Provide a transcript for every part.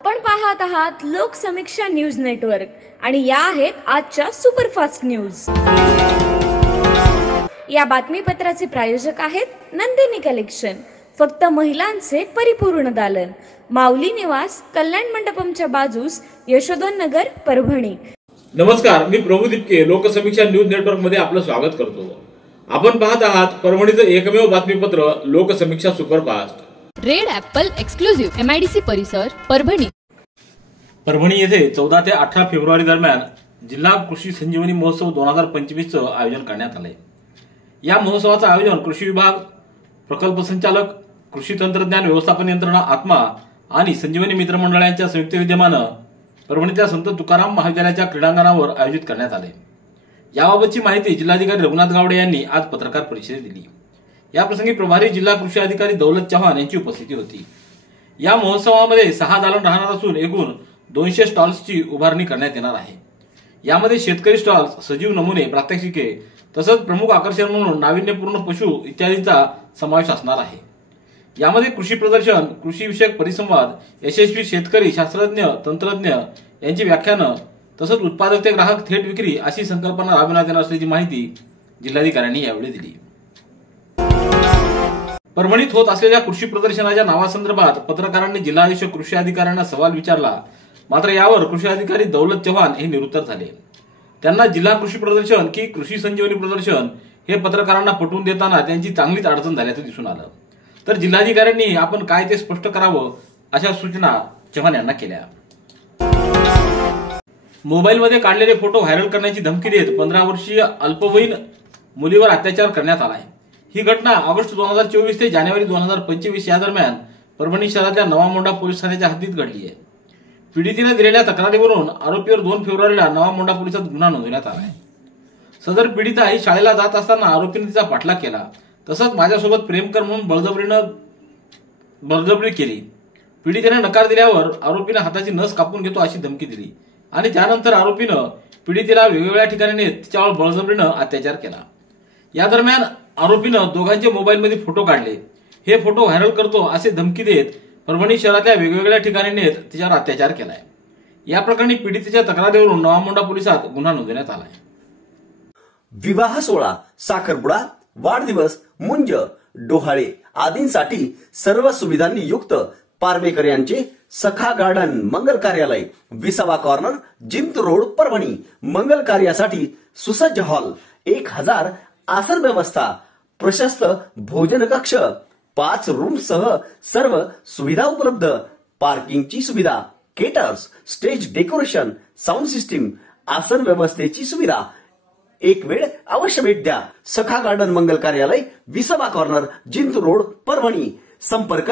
आपण पाहत आहात लोकसमीक्षा न्यूज नेटवर्क आणि या आहेत आजच्या सुपरफास्ट न्यूज। या बातमीपत्राचे प्रायोजक आहेत नंदिनी कलेक्शन, फक्त महिलांचे परिपूर्ण दालन, माऊली निवास, कल्याण मंडपमच्या बाजूस, यशोधन नगर, परभणी। नमस्कार, मी प्रभू दीपके लोकसमीक्षा न्यूज नेटवर्क मध्ये आपलं स्वागत करतो। आपण पाहत आहात परभणीचं एकमेव बातमीपत्र Loksamiksha superfast. Red Apple exclusive MIDC परिसर, परभणी। परभणी येथे 14 ते 18 फेब्रुवारी दरम्यान जिल्हा कृषी संजीवनी महोत्सव 2025 चं आयोजन करण्यात आले। या महोत्सवाचं आयोजन कृषी विभाग, प्रकल्प संचालक, कृषी तंत्रज्ञान व्यवस्थापन यंत्रणा आत्मा आणि संजीवनी मित्र मंडळांच्या संयुक्त विद्यमानं परभणीच्या संत तुकाराम महाविद्यालयाच्या क्रीडांगणावर आयोजित करण्यात आले। याबाबतची माहिती जिल्हाधिकारी रघुनाथ गावडे यांनी आज पत्रकार परिषदेत दिली। या प्रसंगी प्रभारी जिल्हा कृषी अधिकारी दौलत चव्हाण यांची उपस्थिती होती। या महोत्सवामध्ये 6 दालन राहणार असून एकूण 200 स्टॉल्सची उभारणी करण्यात येणार आहे। यामध्ये शेतकरी स्टॉल्स, सजीव नमुने, प्रात्यक्षिके तसंच प्रमुख आकर्षण म्हणून नाविन्यपूर्ण पशु इत्यादींचा समावेश असणार आहे। यामध्ये कृषी प्रदर्शन, कृषी विषयक परिसंवाद, यशस्वी शेतकरी, शास्त्रज्ञ, तंत्रज्ञ यांची व्याख्यानं तसंच उत्पादक ते ग्राहक थेट विक्री अशी संकल्पना राबविण्यात येणार असल्याची माहिती जिल्हाधिकाऱ्यांनी यावेळी दिली। परभणीत होत असलेल्या कृषी प्रदर्शनाच्या नावासंदर्भात पत्रकारांनी जिल्हाधीश कृषी अधिकाऱ्यांना सवाल विचारला, मात्र यावर कृषी अधिकारी दौलत चव्हाण हे निरुत्तर झाले। त्यांना जिल्हा कृषी प्रदर्शन की कृषी संजीवनी प्रदर्शन हे पत्रकारांना पटवून देताना त्यांची चांगलीच अडचण झाल्याचं दिसून आलं। तर जिल्हाधिकाऱ्यांनी आपण काय ते स्पष्ट करावं अशा सूचना चव्हाण यांना केल्या। मोबाईलमध्ये काढलेले फोटो व्हायरल करण्याची धमकी देत 15 वर्षीय अल्पवयीन मुलीवर अत्याचार करण्यात आला आहे। ही घटना ऑगस्ट 2024 ते जानेवारी 2025 या दरम्यान परभणी शहरातल्या नवा मोंढा पोलीस ठाण्याच्या हद्दीत घडली आहे। पीडितेने दिलेल्या तक्रारीवरून आरोपीवर 2 फेब्रुवारीला नवा मोंढा पोलिसात गुन्हा नोंदवण्यात आला आहे। सदर पीडिता ही शाळेला जात असताना आरोपीने तिचा पाठलाग केला, तसंच माझ्यासोबत प्रेम कर म्हणून बळजबरी केली। पीडितेने नकार दिल्यावर आरोपीने हाताची नस कापून घेतो अशी धमकी दिली आणि त्यानंतर आरोपीनं पीडितेला वेगवेगळ्या ठिकाणी नेत तिच्यावर बळजबरीनं अत्याचार केला। या दरम्यान आरोपीनं दोघांचे मोबाईलमध्ये फोटो काढले। हे फोटो व्हायरल करतो असे धमकी देत परभणी शहरातल्या वेगवेगळ्या ठिकाणी नेत तिच्यावर अत्याचार केलाय। या प्रकरणी पीडितेच्या तक्रारीवरून नवा मोंढा पोलिसात गुन्हा नोंदवण्यात आलाय। विवाह सोहळा, साखरपुडा, वाढदिवस, मुंज, डोहाळे आदींसाठी सर्व सुविधांनी युक्त पारमेकर यांचे सखा गार्डन मंगल कार्यालय, विसावा कॉर्नर, जिंत रोड, परभणी। मंगल कार्यासाठी सुसज्ज हॉल, 1000 आसन व्यवस्था, प्रशस्त भोजन कक्ष, 5 रूम्स सह सर्व सुविधा उपलब्ध, पार्किंगची सुविधा, caterers, stage decoration, sound system, आसन व्यवस्थेची सुविधा। एक वेळ अवश्य भेट द्या। सखा गार्डन मंगल कार्यालय, विसावा कॉर्नर, जिंत रोड, परभणी। संपर्क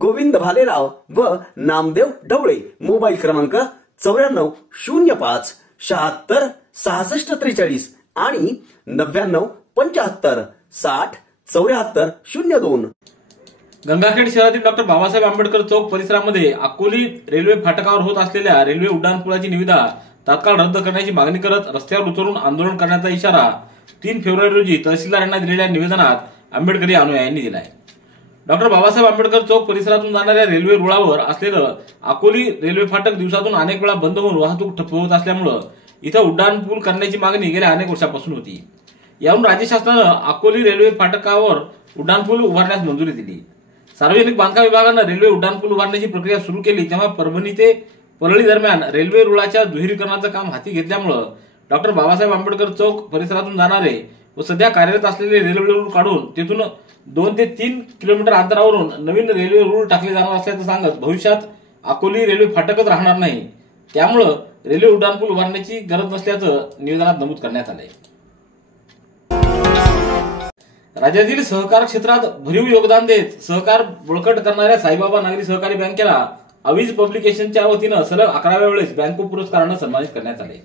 गोविंद भालेराव व नामदेव ढवळे। मोबाईल क्रमांक 94 05 76 66 43 आणि 99 75 60 74 02। गंगाखेड शहरातील डॉक्टर बाबासाहेब आंबेडकर चौक परिसरामध्ये अकोली रेल्वे फाटकावर होत असलेल्या रेल्वे उड्डाणपुलाची निविदा तात्काळ रद्द करण्याची मागणी करत रस्त्यावर उतरून आंदोलन करण्याचा इशारा 3 फेब्रुवारी रोजी तहसीलदार यांना दिलेल्या निवेदनात आंबेडकरी अनुयायांनी दिलाय। डॉक्टर बाबासाहेब आंबेडकर चौक परिसरातून जाणाऱ्या रेल्वे रुळावर असलेलं अकोली रेल्वे फाटक दिवसातून अनेक वेळा बंद होऊन वाहतूक ठप्प होत असल्यामुळे इथं उड्डाणपूल करण्याची मागणी गेल्या अनेक वर्षापासून होती। यावरून राज्य शासनानं अकोली रेल्वे फाटकावर उड्डाणपूल उभारण्यास मंजुरी दिली। सार्वजनिक बांधकाम विभागानं रेल्वे उड्डाणपूल उभारण्याची प्रक्रिया सुरू केली तेव्हा परभणी ते परळी दरम्यान रेल्वे रुळाच्या दुहेरीकरणाचं काम हाती घेतल्यामुळे डॉक्टर बाबासाहेब आंबेडकर चौक परिसरातून जाणारे व सध्या कार्यरत असलेले रेल्वे रूळ काढून तेथून 2 ते 3 किलोमीटर अंतरावरून नवीन रेल्वे रूळ टाकले जाणार असल्याचं सांगत भविष्यात अकोली रेल्वे फाटकच राहणार नाही, त्यामुळे रेल्वे उड्डाणपूल उभारण्याची गरज नसल्याचं निवेदनात नमूद करण्यात आलंय। राज्यातील सहकार क्षेत्रात भरीव योगदान देत सहकार बळकट करणाऱ्या साईबाबा नागरी सहकारी बँकेला अवीज पब्लिकेशनच्या वतीनं सलग 11व्या वेळेस बँको पुरस्कारानं सन्मानित करण्यात आले।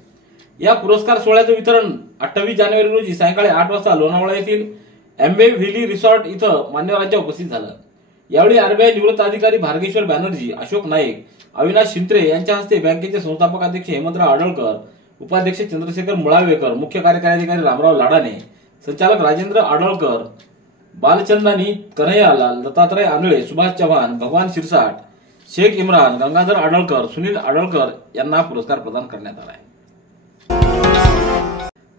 या पुरस्कार सोहळ्याचं वितरण 28 जानेवारी रोजी सायंकाळी 8 वाजता लोणावळा येथील एम्बे व्हॅली रिसॉर्ट इथं मान्यवरांच्या उपस्थित झालं। यावेळी आरबीआय निवृत्त अधिकारी भार्गेश्वर बॅनर्जी, अशोक नाईक, अविनाश शिंत्रे यांच्या हस्ते बँकेचे संस्थापक अध्यक्ष हेमंतराव आडळकर, उपाध्यक्ष चंद्रशेखर मुळावेकर, मुख्य कार्यकारी अधिकारी रामराव लाडाने, संचालक राजेंद्र आडळकर, बालचंदानी कन्हैयालाल, दत्तात्रय आंधळे, सुभाष चव्हाण, भगवान शिरसाट शेख इम्रान, गंगाधर आडळकर, सुनील आडळकर यांना पुरस्कार प्रदान करण्यात आला आहे.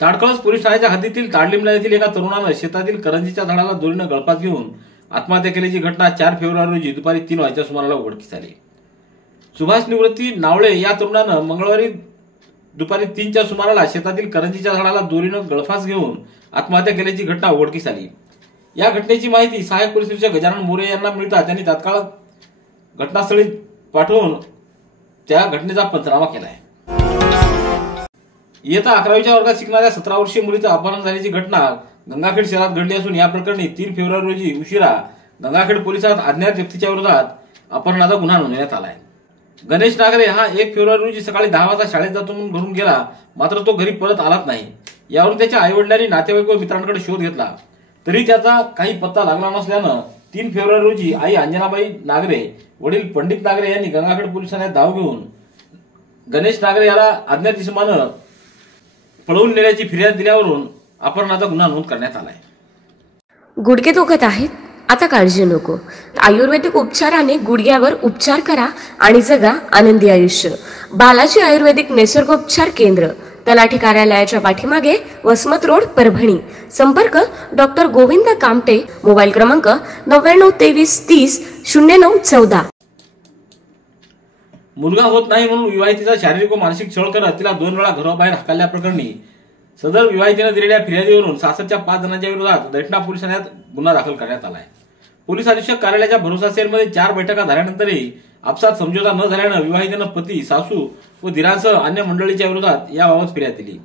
ताडकळस पोलीस ठाण्याच्या हद्दीतील ताडलिमला येथील एका तरुणानं शेतातील करंजीच्या झाडाला दोरीनं गळफास घेऊन आत्महत्या केल्याची घटना 4 फेब्रुवारी रोजी दुपारी 3 वाजच्या सुमाराला उघडकीस आली. सुभाष निवृत्ती नावळे या तरुणानं मंगळवारी दुपारी 3च्या सुमाराला शेतातील करंजीच्या झाडाला दोरीनं गळफास घेऊन आत्महत्या केल्याची घटना उघडकीस आली. या घटनेची माहिती सहाय्यक पोलीस निरीक्षक गजानन मोरे यांना मिळता त्यांनी तात्काळ घटनास्थळी पाठवून त्या घटनेचा पंचनामा केला आहे. इयत्ता 11वीच्या वर्गात शिकणाऱ्या 17 वर्षीय मुलीचं अपहरण झाल्याची घटना गंगाखेड शहरात घडली असून या प्रकरणी 3 फेब्रुवारी रोजी उशिरा गंगाखेड पोलिसात अज्ञात व्यक्तीच्या विरोधात अपहरणाचा गुन्हा नोंदवण्यात आला आहे. गणेश नागरे हा 1 फेब्रुवारी रोजी सकाळी 10 वाजता शाळेत जातो म्हणून घरून गेला, मात्र तो घरी परत आलाच नाही. यावरून त्याच्या आईवडिलांनी नातेवाईक व मित्रांकडे शोध घेतला, तरी त्याचा काही पत्ता लागला नसल्यानं 3 फेब्रुवारी रोजी आई अंजनाबाई नागरे, वडील पंडित नागरे यांनी गंगाखेड पोलीस ठाण्यात धाव घेऊन गणेश नागरे याला अज्ञात इसमानं पळवून नेल्याची फिर्याद दिल्यावरून अपहरणाचा गुन्हा नोंद करण्यात आला आहे. गुडघे दुखत आहेत, आता काळजी नको. आयुर्वेदिक उपचाराने गुडघ्यावर उपचार करा आणि जगा आनंदी आयुष्य. बालाजी आयुर्वेदिक निसर्गोपचार केंद्र, तलाठी कार्यालयाच्या पाठीमागे, वसमत रोड, परभणी. संपर्क डॉक्टर गोविंद कामटे. मोबाईल क्रमांक 9923300914. मुलगा होत नाही म्हणून विवाहितेचा शारीरिक व मानसिक छळ करत तिला 2 वेळा घराबाहेर हाकलल्याप्रकरणी सदर विवाहितेने दिलेल्या फिर्यादीवरून सासरच्या 5 जणांच्या विरोधात दैठणा पोलीस ठाण्यात गुन्हा दाखल करण्यात आला आहे. पोलीस अधीक्षक कार्यालयाच्या भरोसा सेलमध्ये 4 बैठका झाल्यानंतरही आपसात समझोता न झाल्यानं विवाहितेनं पती, सासू व दिरांसह अन्य मंडळीच्या विरोधात याबाबत फिर्याद दिली.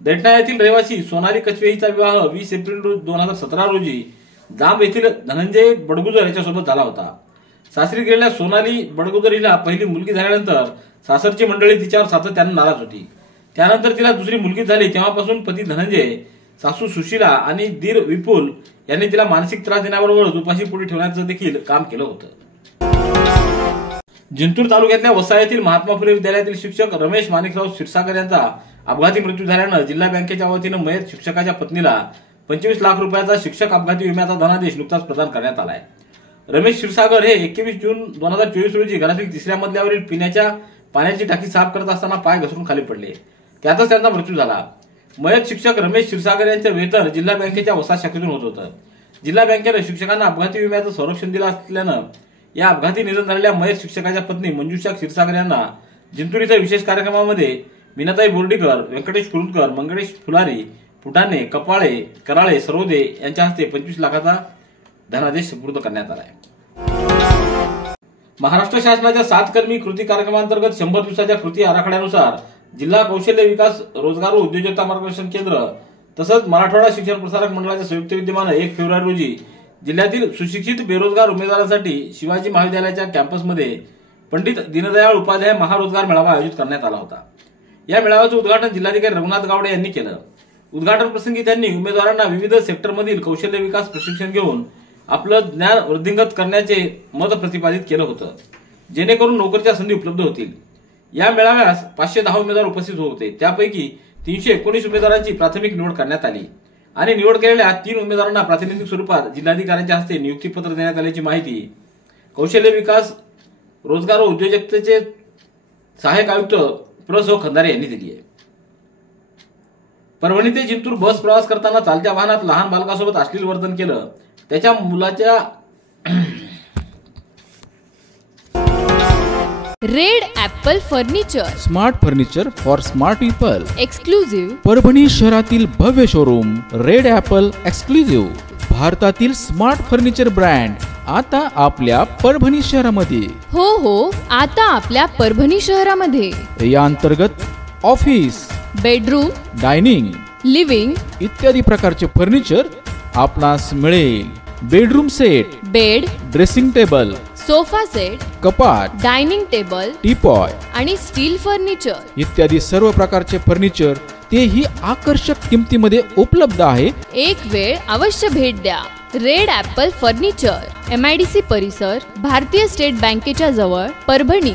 दैठणा येथील रहिवासी सोनाली कचवे हिचा विवाह 20 एप्रिल 2017 रोजी जांब येथील धनंजय बडगुजर याच्यासोबत झाला होता. सासरी गेलेल्या सोनाली बडगुजर हिला पहिली मुलगी झाल्यानंतर सासरची मंडळी तिच्यावर सातत्याने नाराज होती. त्यानंतर तिला दुसरी मुलगी झाली तेव्हापासून पती धनंजय, सासू सुशीला आणि दीर विपुल यांनी तिला मानसिक त्रास देण्याबरोबरच उपाशीपोटी ठेवण्याचं देखील काम केलं होतं. जिंतूर तालुक्यातल्या वसा येथील महात्मा फुले विद्यालयातील शिक्षक रमेश माणिकराव क्षीरसागर यांचा अपघाती मृत्यू झाल्यानं जिल्हा बँकेच्या वतीनं मयत शिक्षकाच्या पत्नीला 25 लाख रुपयाचा शिक्षक अपघाती विम्याचा धनादेश नुकताच प्रदान करण्यात आलाय. रमेश क्षीरसागर हे 21 जून 2024 रोजी घरातील 3ऱ्या मजल्यावरील पिण्याच्या पाण्याची टाकी साफ करत असताना पाय घसरून खाली पडले, त्यातच त्यांचा मृत्यू झाला. मयत शिक्षक रमेश क्षीरसागर यांचे वेतन जिल्हा बँकेच्या वसा शाखेतून होत होतं. जिल्हा बँकेनं शिक्षकांना अपघाती विम्याचं संरक्षण दिलं असल्यानं या अपघाती निधन झालेल्या मयत शिक्षकाच्या पत्नी मंजुषा क्षीरसागर यांना जिंतूर इथं विशेष कार्यक्रमामध्ये मीनाताई बोर्डीकर, व्यंकटेश कुरुंदकर, मंगळेश फुलारी, फुटाणे, कपाळे, कराळे, सरोदे यांच्या हस्ते 25 लाखाचा धनादेश सुपूर्द करण्यात आला आहे. महाराष्ट्र शासनाच्या 7 कलमी कृती कार्यक्रमांतर्गत 100 दिवसाच्या कृती आराखड्यानुसार जिल्हा कौशल्य विकास, रोजगार व उद्योजकता मार्गदर्शन केंद्र तसंच मराठवाडा शिक्षण प्रसारक मंडळाच्या संयुक्त विद्यमानं 1 फेब्रुवारी रोजी जिल्ह्यातील सुशिक्षित बेरोजगार उमेदवारांसाठी शिवाजी महाविद्यालयाच्या कॅम्पसमध्ये पंडित दीनदयाळ उपाध्याय महारोजगार मेळावा आयोजित करण्यात आला होता. या मेळाव्याचं उद्घाटन जिल्हाधिकारी रघुनाथ गावडे यांनी केलं. उद्घाटन प्रसंगी त्यांनी उमेदवारांना विविध सेक्टरमधील कौशल्य विकास प्रशिक्षण घेऊन आपलं ज्ञान वृद्धिंगत करण्याचे मत प्रतिपादित केलं होतं, जेणेकरून नोकरीच्या संधी उपलब्ध होतील. या मेळाव्यास 510 उमेदवार उपस्थित होते. त्यापैकी 319 उमेदवारांची प्राथमिक निवड करण्यात आली आणि निवड केलेल्या 3 उमेदवारांना प्रातिनिधिक स्वरूपात जिल्हाधिकाऱ्यांच्या हस्ते नियुक्तीपत्र देण्यात आल्याची माहिती कौशल्य विकास, रोजगार व उद्योजकतेचे सहाय्यक आयुक्त प्र. खंदारे यांनी दिली आहे. परभणी ते जिंतूर बस प्रवास करताना चालत्या वाहनात लहान बालकासोबत अश्लील वर्तन केलं. त्याच्या मुलाच्या red Apple furniture, smart furniture for smart people. Exclusive Parbhani शहरातील भव्य शोरूम रेड ॲपल एक्सक्लुझिव्ह, भारतातील स्मार्ट फर्निचर ब्रँड आता आपल्या परभणी शहरामध्ये. हो, आता आपल्या परभणी शहरामध्ये. या अंतर्गत ऑफिस, बेडरूम, डायनिंग, लिव्हिंग इत्यादी प्रकारचे फर्निचर आपणास मिळेल. Bedroom set, bed, dressing table, sofa set, कपाट, डायनिंग टेबल, टीपॉय आणि स्टील फर्निचर इत्यादी सर्व प्रकारचे फर्निचर तेही आकर्षक किमतीमध्ये उपलब्ध आहे. एक वेळ अवश्य भेट द्या. रेड ॲपल फर्निचर, MIDC परिसर, भारतीय स्टेट बँकेच्या जवळ, परभणी.